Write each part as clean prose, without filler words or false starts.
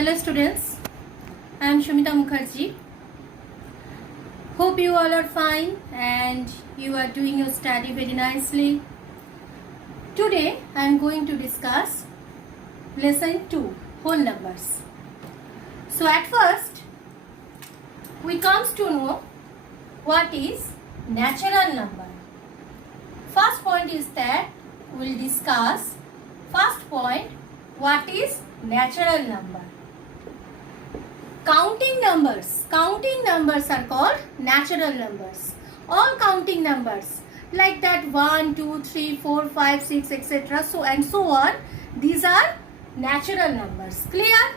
Hello students, I am Shumita Mukherjee. Hope you all are fine and you are doing your study very nicely. Today I am going to discuss lesson 2, whole numbers. So at first we comes to know what is natural number. First point is that we will discuss first point, what is natural number. Counting numbers are called natural numbers. All counting numbers like that 1, 2, 3, 4, 5, 6, etc. so and so on, these are natural numbers. Clear?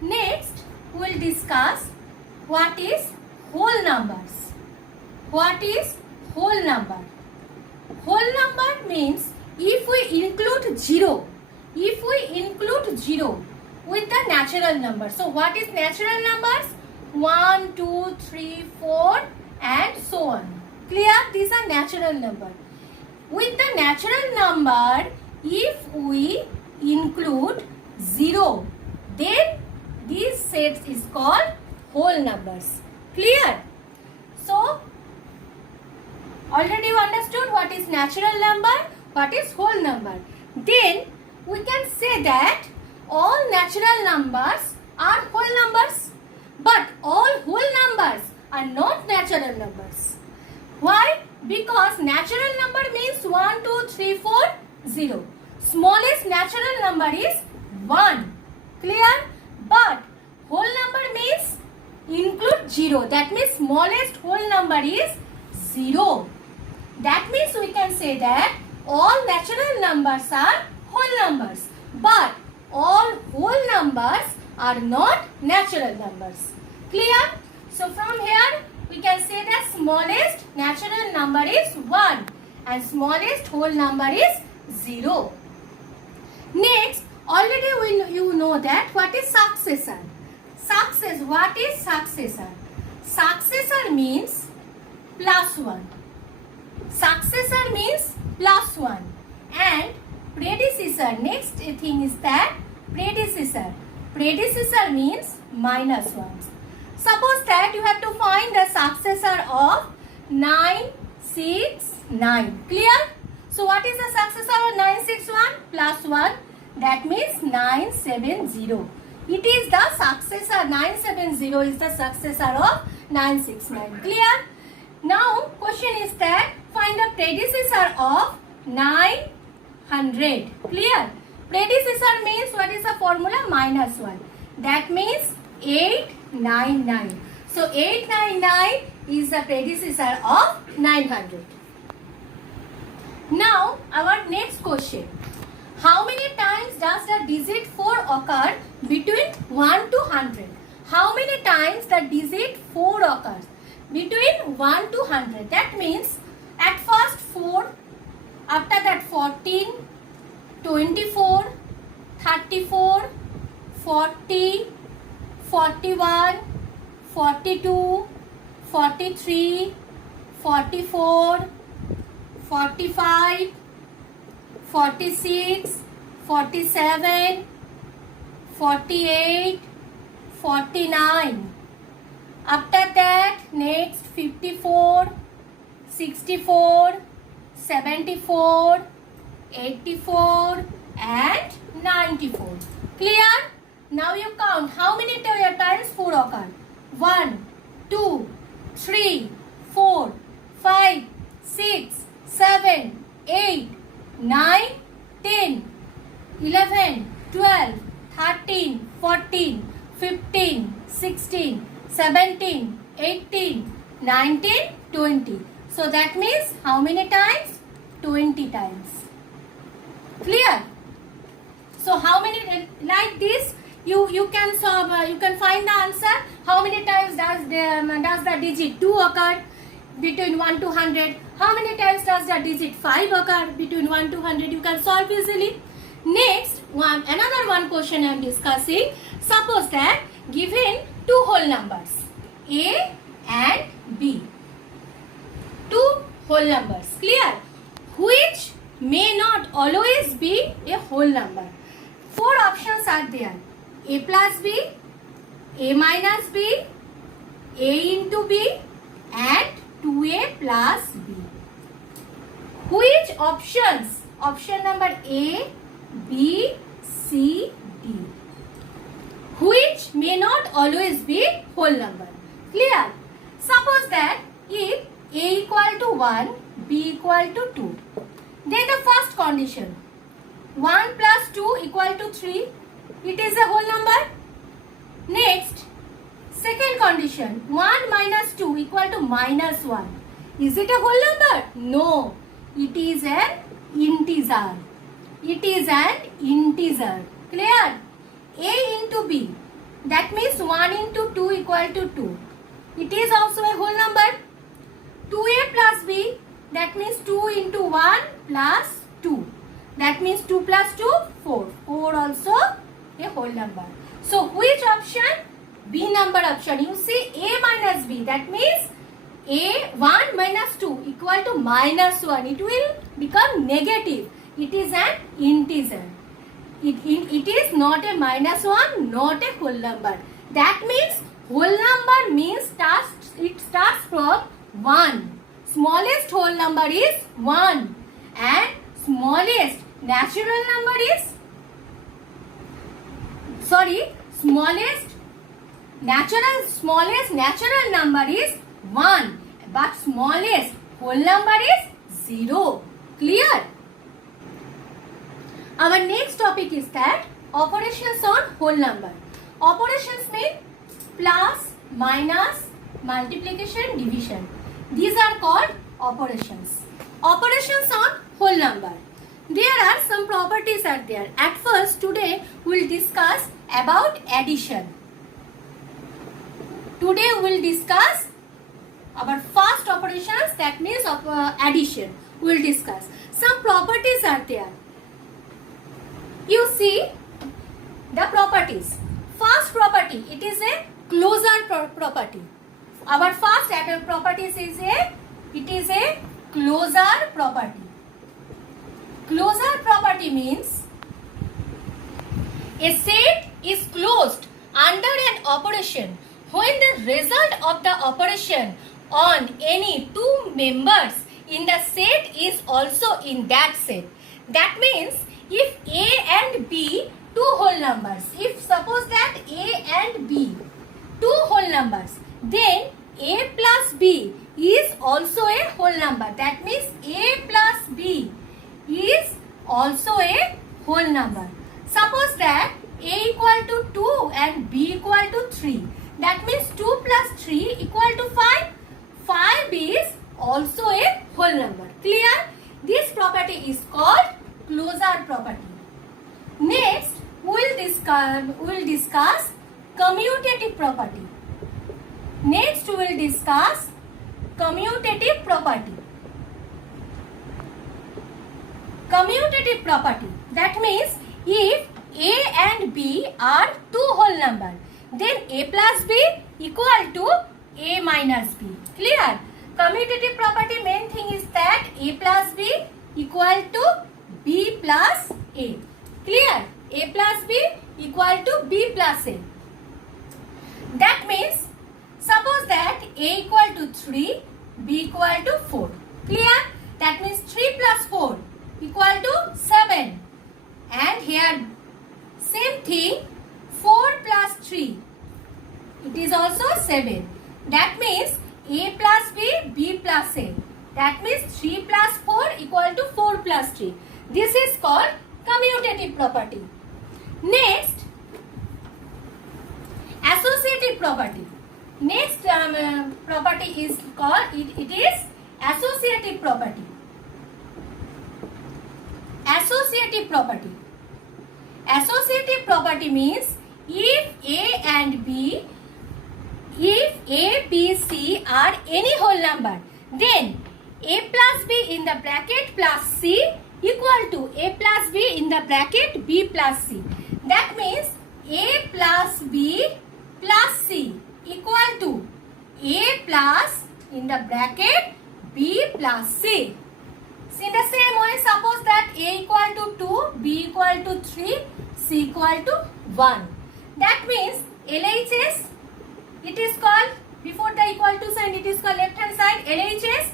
Next we will discuss what is whole numbers. What is whole number? Whole number means if we include zero with the natural number. So what is natural numbers? 1, 2, 3, 4 and so on. Clear? These are natural number. With the natural number, if we include 0, then this set is called whole numbers. Clear? So already you understood what is natural number, what is whole number. Then we can say that all natural numbers are whole numbers, but all whole numbers are not natural numbers. Why? Because natural number means 1, 2, 3, 4, 0. Smallest natural number is 1. Clear? But whole number means include 0. That means smallest whole number is 0. That means we can say that all natural numbers are whole numbers, but all whole numbers are not natural numbers. Clear? So from here we can say that smallest natural number is 1 and smallest whole number is 0. Next, already you know that what is successor. What is successor? Successor means plus 1. Successor means plus 1 and predecessor, next thing is that predecessor. Predecessor means minus 1. Suppose that you have to find the successor of 9, 6, 9. Clear? So what is the successor of 961? Plus 1. That means 970. It is the successor, 970 is the successor of 969. Clear? Now question is that find the predecessor of 900. Clear? Predecessor means what is the formula? Minus 1. That means 899. So 899 is the predecessor of 900. Now our next question. How many times does the digit 4 occur between 1 to 100? How many times the digit 4 occurs between 1 to 100? That means at first 4, after that 14, 24, 34, 40, 41, 42, 43, 44, 45, 46, 47, 48, 49. After that, next 54, 64, 74, 84 and 94. Clear? Now you count how many times 4 occur. 1, 2, 3, 4, 5, 6, 7, 8, 9, 10, 11, 12, 13, 14, 15, 16, 17, 18, 19, 20. So that means how many times? 20 times. Clear? So how many, like this you can solve, you can find the answer. How many times does the digit 2 occur between 1 to 100? How many times does the digit 5 occur between 1 to 100? You can solve easily. Next another one question I am discussing. Suppose that given two whole numbers A and B. Two whole numbers. Clear? Which may not always be a whole number. 4 options are there. A plus B, a minus b, a into b and 2a plus b. Which options? Option number A, B, C, D. Which may not always be whole number. Clear? Suppose that if a equal to 1, b equal to 2. Then the first condition, 1 plus 2 equal to 3. It is a whole number. Next, second condition, 1 minus 2 equal to minus 1. Is it a whole number? No. It is an integer. It is an integer. Clear? A into B. That means 1 into 2 equal to 2. It is also a whole number. 2a plus b. That means 2 into 1 plus 2. That means 2 plus 2, 4. 4 also a whole number. So which option? B number option. You see a minus b. That means a 1 minus 2 equal to minus 1. It will become negative. It is an integer. It is not a minus 1, not a whole number. That means whole number means it starts from 1. Smallest whole number is 1 and smallest natural number is smallest natural number is 1, but smallest whole number is 0. Clear? Our next topic is that operations on whole number. Operations mean plus, minus, multiplication, division. These are called operations. Operations on whole number. There are some properties are there. At first, today we will discuss about addition. Today we will discuss our first operations, that means of addition. We will discuss. Some properties are there. You see the properties. First property, it is a closure property. Our first properties is a closure property. Closure property means a set is closed under an operation when the result of the operation on any two members in the set is also in that set. That means if A and B two whole numbers, if suppose that A and B two whole numbers, then A plus B is also a whole number. That means A plus B is also a whole number. Suppose that A equal to 2 and B equal to 3. That means 2 plus 3 equal to 5. 5 is also a whole number. Clear? This property is called closure property. Next, we will discuss commutative property. Next, we will discuss commutative property. Commutative property. That means if A and B are two whole number, then A plus B equal to A minus B. Clear? Commutative property main thing is that A plus B equal to B plus A. Clear? A plus B equal to B plus A. That means suppose that A equal to 3, B equal to 4. Clear? That means 3 plus 4 equal to 7. And here same thing, 4 plus 3. It is also 7. That means A plus B, B plus A. That means 3 plus 4 equal to 4 plus 3. This is called commutative property. Next, associative property. Next property is called, it is associative property. Associative property. Associative property means if A and B, if A, B, C are any whole number, then A plus B in the bracket plus C equal to A plus B in the bracket B plus C. That means A plus B plus C equal to A plus in the bracket B plus C. See, in the same way, suppose that A equal to 2, B equal to 3, C equal to 1. That means LHS it is called, before the equal to sign, it is called left hand side, LHS,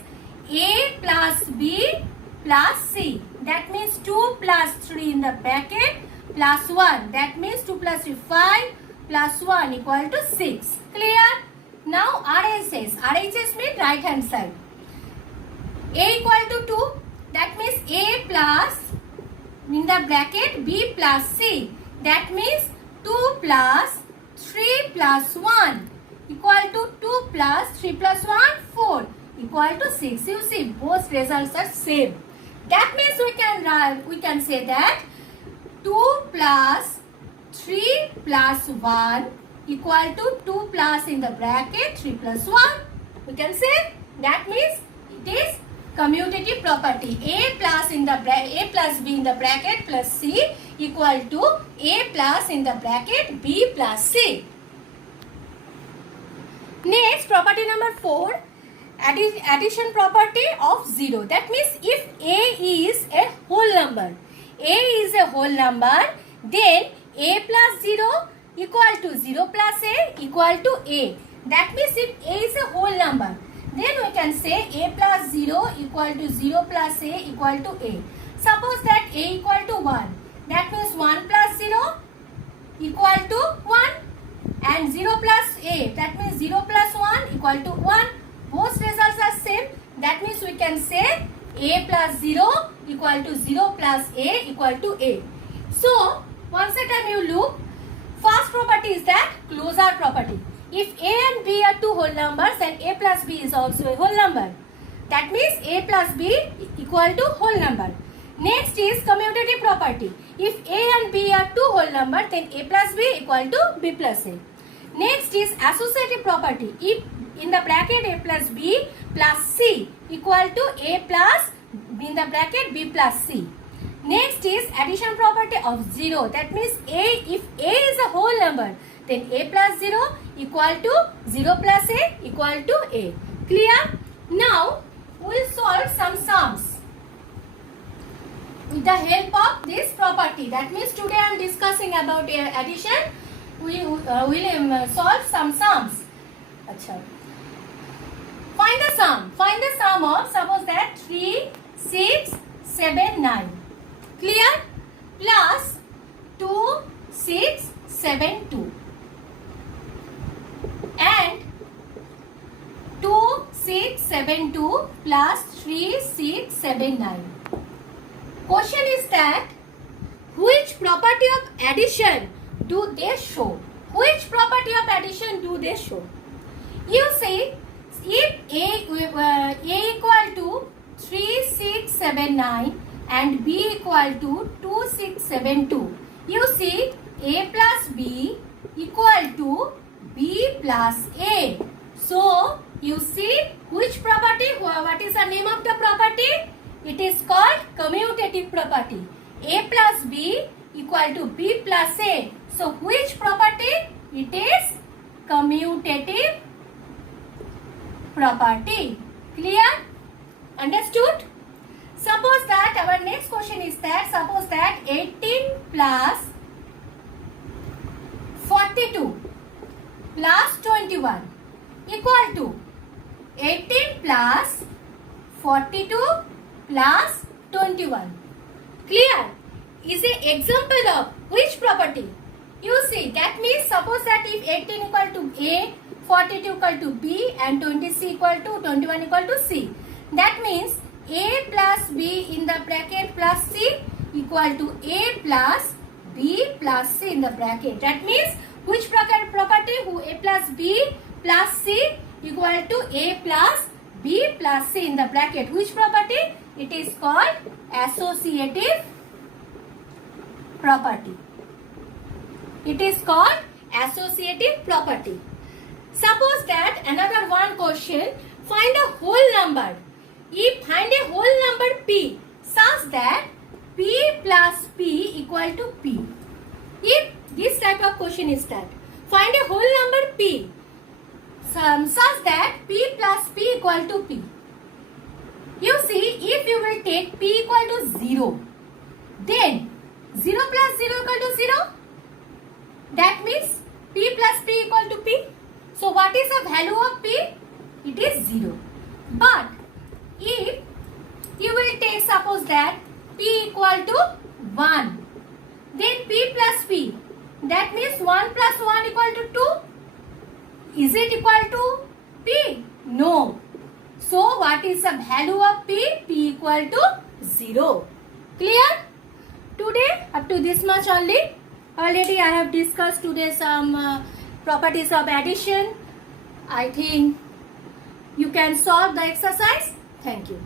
A plus B plus C. That means 2 plus 3 in the bracket plus 1. That means 2 plus 3, 5 plus 1 equal to 6. Clear? Now RHS. RHS means right hand side. A equal to 2. That means A plus in the bracket B plus C. That means 2 plus 3 plus 1 equal to 2 plus 3 plus 1, 4 equal to 6. You see, both results are same. That means we can say that 2 plus 3 plus 1 equal to 2 plus in the bracket 3 plus 1. We can say that means it is commutative property. A plus B in the bracket plus C equal to A plus in the bracket B plus C. Next, property number 4, addition property of 0. That means if A is a whole number, then A plus 0 equal to 0 plus A equal to A. That means if A is a whole number, then we can say A plus 0 equal to 0 plus A equal to A. Suppose that A equal to 1. That means 1 plus 0 equal to 1. And 0 plus A. That means 0 plus 1 equal to 1. Both results are same. That means we can say A plus 0 equal to 0 plus A equal to A. So, once a time you look, first property is that closure property. If A and B are two whole numbers, then A plus B is also a whole number. That means A plus B equal to whole number. Next is commutative property. If A and B are two whole numbers, then A plus B equal to B plus A. Next is associative property. If in the bracket A plus B plus C equal to A plus in the bracket B plus C. Next is addition property of 0. That means if A is a whole number, then A plus 0 equal to 0 plus A equal to A. Clear? Now, we will solve some sums with the help of this property. That means today I am discussing about addition. We will solve some sums. Achha. Find the sum. Find the sum of, suppose that 3, 6, 7, 9. Clear? Plus 2, 6, 7, 2. And 2, 6, 7, 2 plus 3, 6, 7, 9. Question is that which property of addition do they show? Which property of addition do they show? You see, if A equal to 3, 6, 7, 9 and B equal to 2, 6, 7, 2. You see, A plus B equal to B plus A. So, you see which property, what is the name of the property? It is called commutative property. A plus B equal to B plus A. So, which property? It is commutative property. Clear? Understood? Suppose that our next question is that, suppose that 18 plus 42 plus 21 equal to 18 plus 42 plus 21. Clear? Is an example of which property? You see, that means suppose that if 18 equal to A, 42 equal to B and 20C equal to 21 equal to C. That means A plus B in the bracket plus C equal to A plus B plus C in the bracket. That means which property? A plus B plus C equal to A plus B plus C in the bracket. Which property? It is called associative property. It is called associative property. Suppose that another one question, find a whole number. If find a whole number P such that P plus P equal to P. If this type of question is that, find a whole number P such that P plus P equal to P. You see, if you will take P equal to 0, then 0 plus 0 equal to 0. That means P plus P equal to P. So what value of p? It is 0. But if you will take, suppose that p equal to 1, then p plus p, that means 1 plus 1 equal to 2. Is it equal to p? No. So what is the value of p? P equal to 0. Clear? Today up to this much only. Already I have discussed today some properties of addition. I think you can solve the exercise. Thank you.